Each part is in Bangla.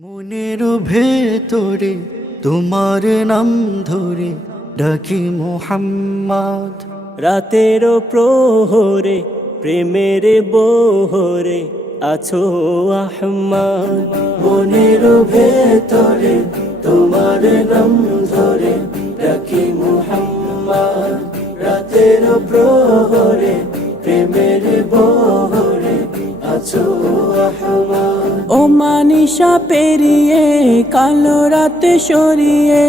মনের ভেতরে তোমার নাম ধরে ডাকি মোহাম্মদ। রাতের প্রহরে প্রেমের বহরে আছো আহমদ। মনের ভেতরে তোমার নাম ধরে ডাকি মোহাম্মদ। রাতের প্রহরে প্রেমের বহরে আছো আহমদ। ও মানিশা পেরিয়ে কালো রাতে সরিয়ে,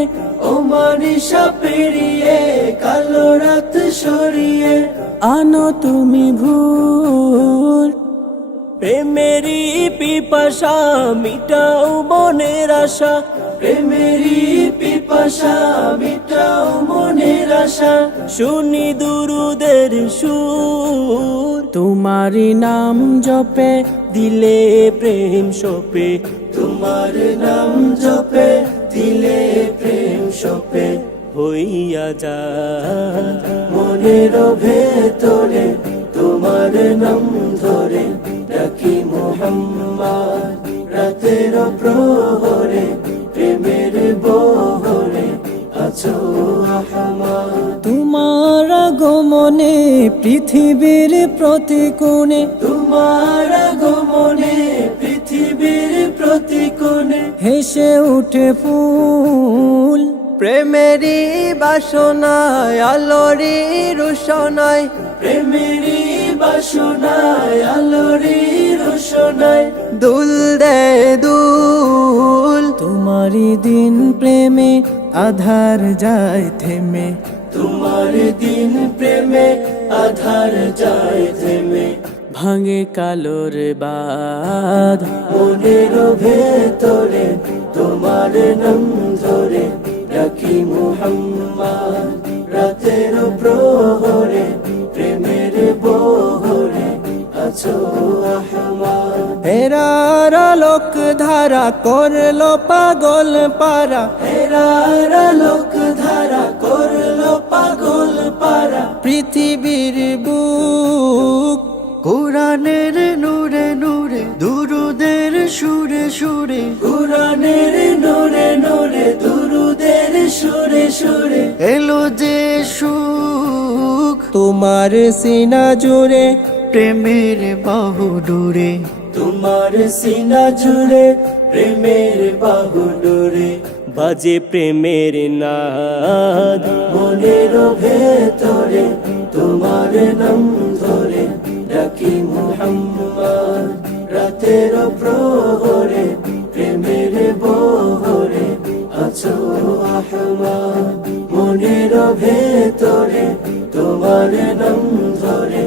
ও মানিশা পেরিয়ে কালো রাত সরিয়ে আনো তুমি ভুল। প্রেমেরই পিপাসা মিটাও মনের আশা, প্রেমেরই পিপাসা মিটাও মনের আশা। শুনি দুরুদের সুর। তোমারই নাম জপে দিলে প্রেম সপে, তোমার নাম জপে দিলে প্রেম সপে হইয়া যায় মনের ভেতরে তোমার নাম ধরে ডাকি মোহাম্মদ। রাতের প্রহরে প্রেমের বহরে আছো আহমদ। তোমার আগমনে পৃথিবীর প্রতি কোণে, তোমার আগমনে পৃথিবীর প্রতি কোণে হেসে উঠে ফুল। প্রেমেরই বাসনায় আলোরি রোশনায়, প্রেমেরই বাসনায় আলোরি রোশনায় দুল দে দুল। তোমারই দিন প্রেমে আধার যায় থেমে, তোমার দিন প্রেমে আধার যায় থেমে ভাঙে কালোর বাঁধ। মনের ভেতরে তোমার নাম ধরে ডাকি মোহাম্মদ। রাতের প্রহরে প্রেমের বহরে আছো আহমদ। হেরার লোক ধারা করলো পাগল পারা, হেরার লোক ধারা করলো পাগল পারা পৃথিবীর বুক। কোরআনের নূরে নূরে দুরুদের সুরে সুরে, কোরআনের নূরে নূরে দুরুদের সুরে সুরে এলো যে সুখ। তোমার সিনা জুড়ে প্রেমের বাহু ডোরে, তোমার সিনা জুড়ে প্রেমের বাহু ডোরে বাজে প্রেমের নাদ। মনের ভেতরে তোমার নাম ধরে ডাকি মোহাম্মদ। রাতের প্রহরে প্রেমের বহরে আছো আহমদ। মনের ভেতরে তোমার নাম ধরে